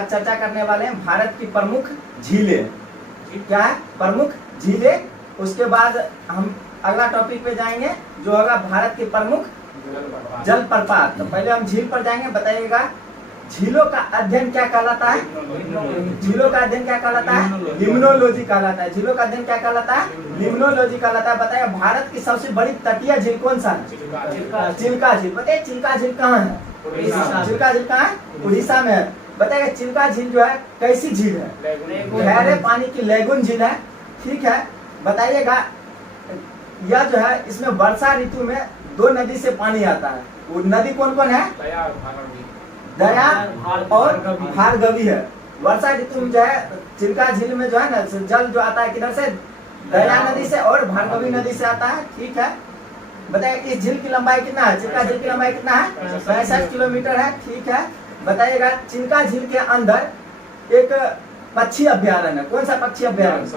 चर्चा करने वाले हैं भारत की प्रमुख झीलें। क्या है प्रमुख झीलें। उसके बाद हम अगला टॉपिक पे जाएंगे जो होगा भारत की प्रमुख जलप्रपात। तो पहले हम झील पर जाएंगे। बताइएगा झीलों का अध्ययन क्या कहलाता है? झीलों का अध्ययन क्या कहलाता है? लिम्नोलॉजी कहलाता है। झीलों का अध्ययन क्या कहलाता है? लिम्नोलॉजी कहलाता है। बताइए भारत की सबसे बड़ी तटीय झील कौन सा है? चिल्का झील। बताइए चिल्का झील कहाँ है? चिल्का झील कहाँ है? उड़ीसा में है। बताइए चिल्का झील जो है कैसी झील है? गहरे पानी की लेगुन झील है। ठीक है। बताइएगा यह जो है इसमें वर्षा ऋतु में दो नदी से पानी आता है। वो नदी कौन कौन है? दया और भार्गवी है। वर्षा ऋतु में जो है चिल्का झील में जो है ना जल जो आता है किधर से? दया नदी से और भार्गवी नदी से आता है। ठीक है। बताइए इस झील की लंबाई कितना है? चिल्का झील की लंबाई कितना है? 65 किलोमीटर है। ठीक है। बताइएगा चिल्का झील के अंदर एक पक्षी अभ्यारण्य है। कौन सा पक्षी अभ्यारण्य?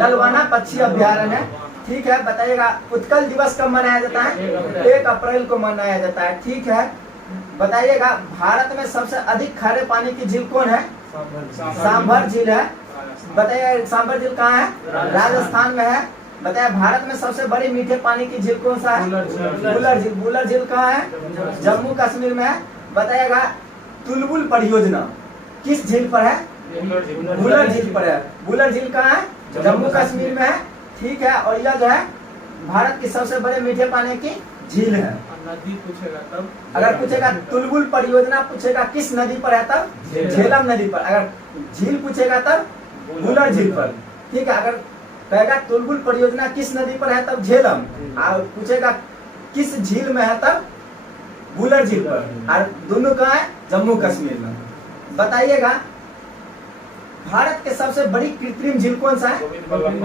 नलवाना पक्षी अभ्यारण्य है। ठीक है। बताइएगा उत्कल दिवस कब मनाया जाता है? 1 अप्रैल को मनाया जाता है। ठीक है। बताइएगा भारत में सबसे अधिक खारे पानी की झील कौन है? सांभर झील है। बताइए सांभर झील कहाँ है? राजस्थान में है। बताइए भारत में सबसे बड़ी मीठे पानी की झील कौन सा है? बुलर झील। बुलर झील कहाँ है? जम्मू कश्मीर में है। बताइएगा तुलबुल परियोजना किस झील पर है? बुलर झील पर है। बुलर झील कहाँ है? जम्मू कश्मीर में है। ठीक है। और यह जो है भारत की सबसे बड़े मीठे पानी की झील है। नदी पूछेगा तब, अगर पूछेगा तुलबुल परियोजना पूछेगा किस नदी पर है तब? झेलम नदी पर। अगर झील पूछेगा तब बुलर झील पर। ठीक है। अगर कहेगा तुलबुल परियोजना किस नदी पर है तब झेलम। और पूछेगा किस झील में है तब बुलर झील पर। और दोनों कहाँ है? जम्मू कश्मीर में। बताइएगा भारत के सबसे बड़ी कृत्रिम झील कौन सा है?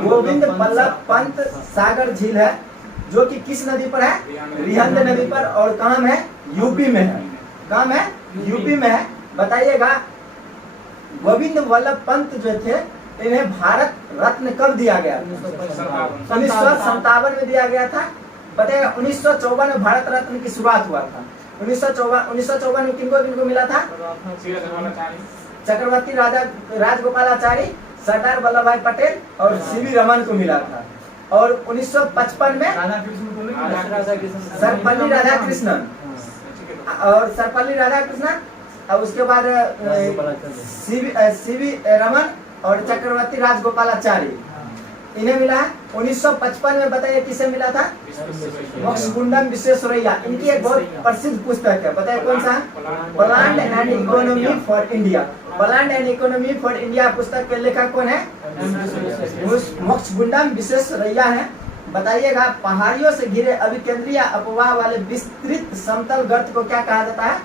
गोविंद बल्लभ पंत सागर झील है जो कि किस नदी पर है? रिहंद नदी पर। और कहाँ में है? यूपी में है। कहाँ में है? यूपी में है। बताइएगा गोविंद बल्लभ पंत जो थे इन्हें भारत रत्न कब दिया गया? 1957 में दिया गया था। बताइएगा 1954 में भारत रत्न की शुरुआत हुआ था। 1954 में किनको मिला था? चक्रवर्ती राजगोपालाचारी, सरदार वल्लभ भाई पटेल और सीवी रमन को मिला था। और 1955 में सर्वपल्ली राधाकृष्णन और सर्वपल्ली राधाकृष्णन और उसके बाद सीवी रमन और चक्रवर्ती राजगोपालाचारी इन्हें मिला है। 1955 में बताइए किसे मिला था? मोक्षगुंडम विश्वेश्वरैया। इनकी एक बहुत प्रसिद्ध पुस्तक है। बताइए कौन सा? Plan and economy for India. Plan and economy for India पुस्तक के लेखक कौन है? मोक्षगुंडम विश्वेश्वरैया है। बताइएगा पहाड़ियों से घिरे अभिकेंद्रीय अपवाह वाले विस्तृत समतल गर्त को क्या कहा जाता है?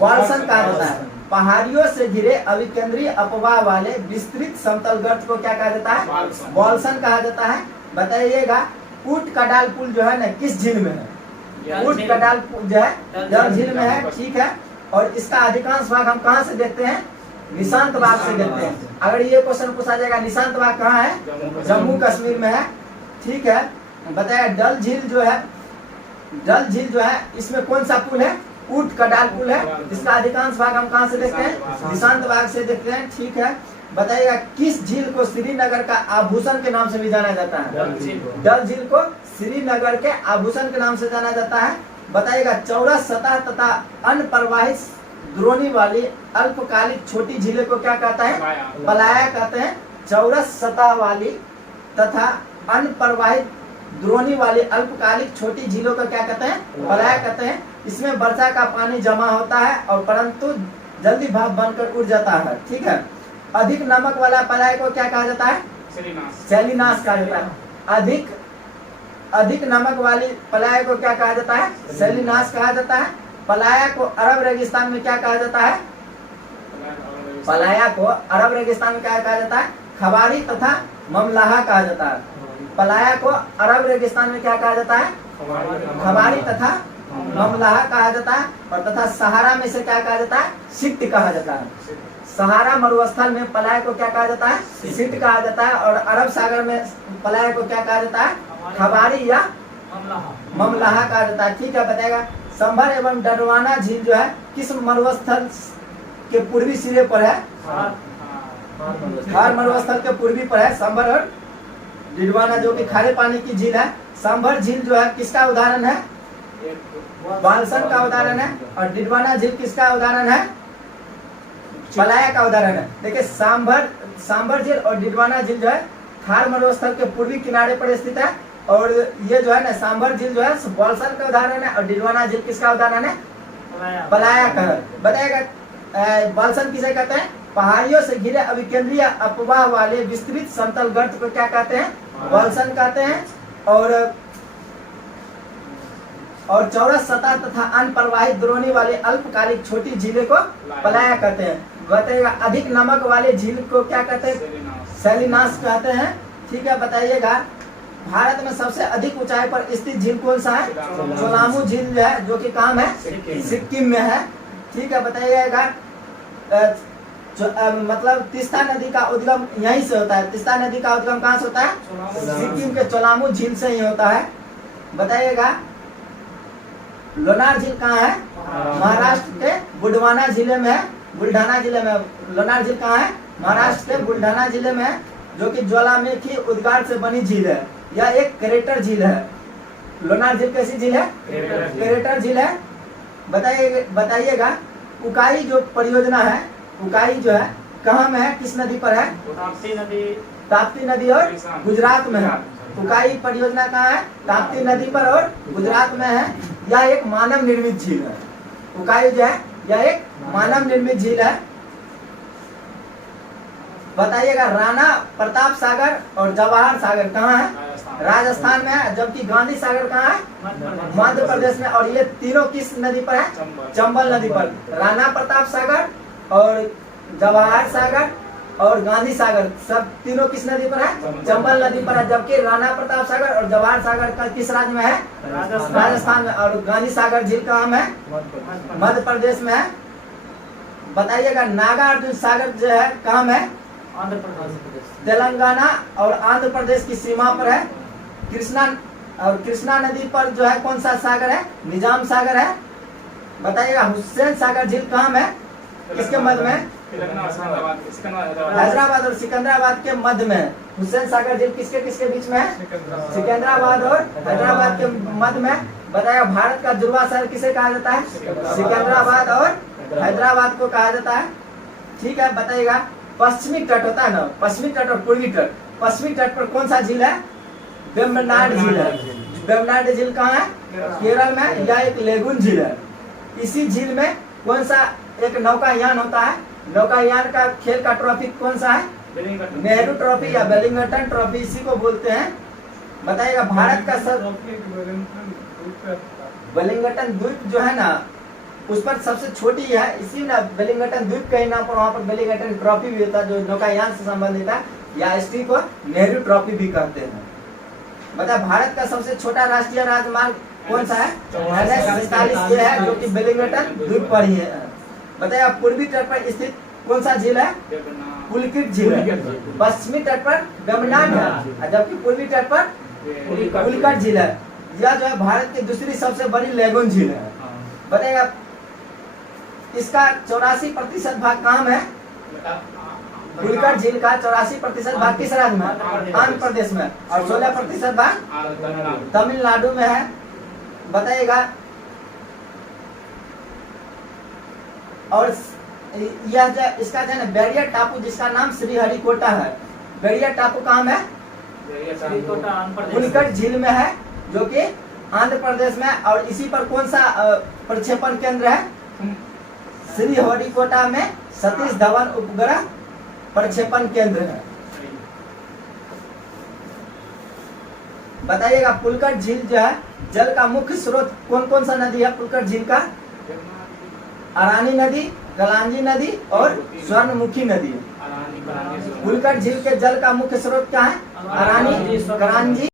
वाल्सन कहा जाता है। पहाड़ियों से घिरे अभिकेंद्रीय अपवाह वाले विस्तृत समतल गर्त को क्या कहा जाता है? वाल्सन कहा जाता है। बताइएगा ऊट कडाल पुल जो है ना किस झील में है? ऊट कडाल पुल जो है जल झील में है। ठीक है। और इसका अधिकांश भाग हम कहाँ से देखते हैं? निशांत बाग से देखते हैं। अगर ये क्वेश्चन पूछा जाएगा निशांत बाग कहाँ है? जम्मू कश्मीर में है। ठीक है। बताया डल झील जो है इसमें कौन सा पुल है? ऊट कडाल पुल है। इसका अधिकांश भाग हम कहाँ से देखते हैं? निशांत बाग से देखते हैं। ठीक है। बताइएगा किस झील को श्रीनगर का आभूषण के नाम से भी जाना जाता है? डल झील को श्रीनगर के आभूषण के नाम से जाना जाता है। बताइएगा चौरस सतह तथा अनप्रवाहित द्रोणी वाली अल्पकालिक छोटी झीलें को क्या कहता है? पलाया कहते हैं। चौरस सतह वाली तथा अनप्रवाहित द्रोणी वाली अल्पकालिक छोटी झीलों को क्या कहते हैं? पलाया कहते हैं। इसमें वर्षा का पानी जमा होता है और परंतु जल्दी भाप बनकर उड़ जाता है। ठीक है। अधिक नमक वाला पलाय को क्या कहा जाता है? सैलिनास कहा जाता है। अधिक नमक वाली पलाय को क्या कहा जाता है? सैलिनास कहा जाता है। पलाया को अरब रेगिस्तान में क्या कहा जाता है? पलाया को अरब रेगिस्तान में क्या कहा जाता है? खबारी तथा ममलाहा कहा जाता है। पलाया को अरब रेगिस्तान में क्या कहा जाता है? खबारी तथा ममलाहा कहा जाता है। और तथा सहारा में से क्या कहा जाता है? सिक्त कहा जाता है। सहारा मरुस्थल में पलाय को क्या कहा जाता है? सिक्त कहा जाता है। और अरब सागर में पलाय को क्या कहा जाता है? खबारी या ममलाहा कहा जाता है। ठीक है। बताएगा संभर एवं डरवाना झील जो है किस मरुस्थल के पूर्वी सिरे पर है, थार मरुस्थल के पूर्वी पर है सांभर और डिडवाना, जो कि खारे पानी की झील है। सांभर झील जो है किसका उदाहरण है? बालसन का उदाहरण है। और डिडवाना झील किसका उदाहरण है? पलाया का उदाहरण है। देखिए सांभर झील और डिडवाना झील जो है थार मरुस्थल के पूर्वी किनारे पर स्थित है। और ये जो है ना सांभर झील जो है बालसन का उदाहरण है और डिडवाना झील किसका उदाहरण है? पलाया का। बताएगा बालसन किसे कहते हैं? पहाड़ियों से घिरे अभिकेंद्रीय अपवाह वाले विस्तृत समतल गर्त को क्या कहते हैं? बालसन कहते हैं। और चौरस सतह तथा अनप्रवाहित द्रोणी वाले अल्पकालिक छोटी झीलें को पलाया कहते हैं। बताइएगा अधिक नमक वाले झील को क्या कहते हैं? सैलिनास कहते हैं। ठीक है, बताइएगा भारत में सबसे अधिक ऊंचाई पर स्थित झील कौन सा है? चोलामू झील जो है, जो कि कहाँ है? सिक्किम में है। ठीक है, बताइएगा मतलब तीस्ता नदी का उद्गम यहीं से होता है। तीस्ता नदी का उद्गम कहाँ से होता है? सिक्किम के चोलामू झील से ही होता है। बताइएगा लोनार झील कहाँ है? महाराष्ट्र के बुलढाना जिले में है। बुलढाना जिले में लोनार झील कहाँ है? महाराष्ट्र के बुलढाना जिले में है, जो कि ज्वालामुखी उद्गार से बनी झील है। यह एक क्रेटर झील है। लोनार झील कैसी झील है? क्रेटर झील है। बताइएगा उकाई जो परियोजना है, उकाई जो है कहाँ में है? किस नदी पर है? ताप्ती नदी और गुजरात में है। उकाई परियोजना कहाँ है? ताप्ती नदी पर और गुजरात में है। यह एक मानव निर्मित झील है। उकाई जो है यह एक मानव निर्मित झील है। बताइएगा राणा प्रताप सागर और जवाहर सागर कहाँ है? राजस्थान में है। जबकि गांधी सागर कहाँ है? मध्य प्रदेश में। और ये तीनों किस नदी पर है? चंबल नदी पर। राणा प्रताप सागर और जवाहर सागर और गांधी सागर सब तीनों किस नदी पर है? चंबल नदी पर है। जबकि राणा प्रताप सागर और जवाहर सागर का किस राज्य में है? राजस्थान में। और गांधी सागर झील कहाँ में है? मध्य प्रदेश में है। बताइएगा नागार्जुन सागर जो है कहाँ में है? आंध्र प्रदेश। तेलंगाना और आंध्र प्रदेश की सीमा पर है। कृष्णा नदी पर जो है कौन सा सागर है? निजाम सागर है। बताइएगा हुसैन सागर झील कहाँ में है? किसके मध्य में? हैदराबाद और सिकंदराबाद के मध्य में। हुसैन सागर झील किसके किसके बीच में है? सिकंदराबाद और हैदराबाद के मध्य में। बताइएगा भारत का जुड़वा शहर किसे कहा जाता है? सिकंदराबाद और हैदराबाद को कहा जाता है। ठीक है, बताइएगा पश्चिमी तट होता है ना, पश्चिमी तट और पूर्वी तट। पश्चिमी तट पर कौन सा झील है? वेम्बनाड झील है। वेम्बनाड झील कहाँ है? केरल में। यह एक लेगुन झील है। इसी झील में कौन सा एक नौकायान होता है? नौकायान का खेल का ट्रॉफी कौन सा है? नेहरू ट्रॉफी या वेलिंगटन ट्रॉफी इसी को बोलते हैं। बताइएगा भारत का वेलिंगटन द्वीप जो है ना उस पर सबसे छोटी है, इसी ना वेलिंगटन द्वीप के नाम पर वहाँ पर वेलिंगटन ट्रॉफी भी होता है जो नौकायान से संबंधित है, या इसी को नेहरू ट्रॉफी भी कहते हैं। बता भारत का सबसे छोटा राष्ट्रीय राजमार्ग कौन सा है? NH-47 ये है, जो कि वेलिंगटन द्वीप पर ही है। बताया पूर्वी तट पर स्थित कौन सा झील है? पुलकित झील है। पश्चिमी तट पर वेम्बनाड है, जबकि पूर्वी तट पर पुलकित झील है। यह जो है भारत की दूसरी सबसे बड़ी लेगुन झील है। बताएगा इसका 84% भाग कहाँ में है? पुलकित झील का 84% भाग किस राज्य में? आंध्र प्रदेश में। और 16% भाग तमिलनाडु में है। बताइएगा और यह जो इसका जो है बैरियर टापू जिसका नाम श्रीहरिकोटा है, बैरियर टापू कहाँ में है? पुलकित झील में है, जो कि आंध्र प्रदेश में। और इसी पर कौन सा प्रक्षेपण केंद्र है? श्रीहरिकोटा में सतीश धवन उपग्रह प्रक्षेपण केंद्र है। बताइएगा पुलकित झील जो है जल का मुख्य स्रोत कौन कौन सा नदी है? पुलकित झील का अरानी नदी, गलांजी नदी और स्वर्णमुखी नदी। पुलकित झील के जल का मुख्य स्रोत क्या है? अरानी, गलांजी